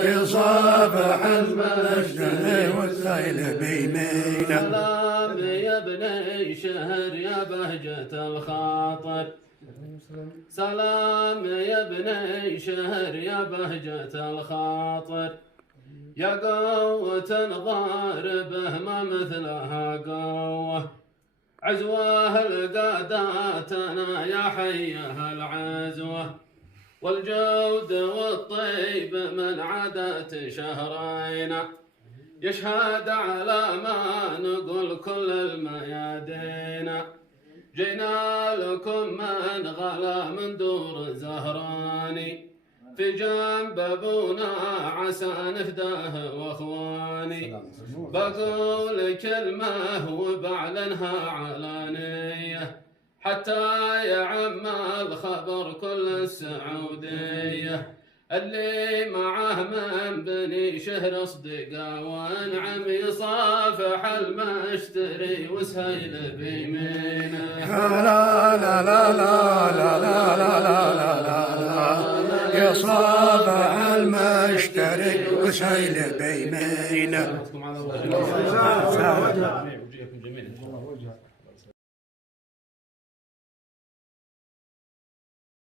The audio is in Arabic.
يصافح المشتري والسيل بيمينه. سلام يا بني شهر يا بهجة الخاطر، سلام يا بني شهر يا بهجة الخاطر، يا قوة ضاربه ما مثلها قوة، عزوه لقاداتنا يا حيه العزوة، والجود والطيب من عادات شهرين، يشهد على ما نقول كل الميادين، جينا لكم من غلا من دور زهراني، في جنب ابونا عسى نفداه واخواني، بقول كلمه وبعلنها علانيه، حتى يعم الخبر كل السعوديه، اللي معه من بني شهر اصدقاء وانعم يصافح المشتري وسهيل بيمينه. لا لا لا لا لا لا لا لا لا يصافح المشتري وسهيل بيمينه.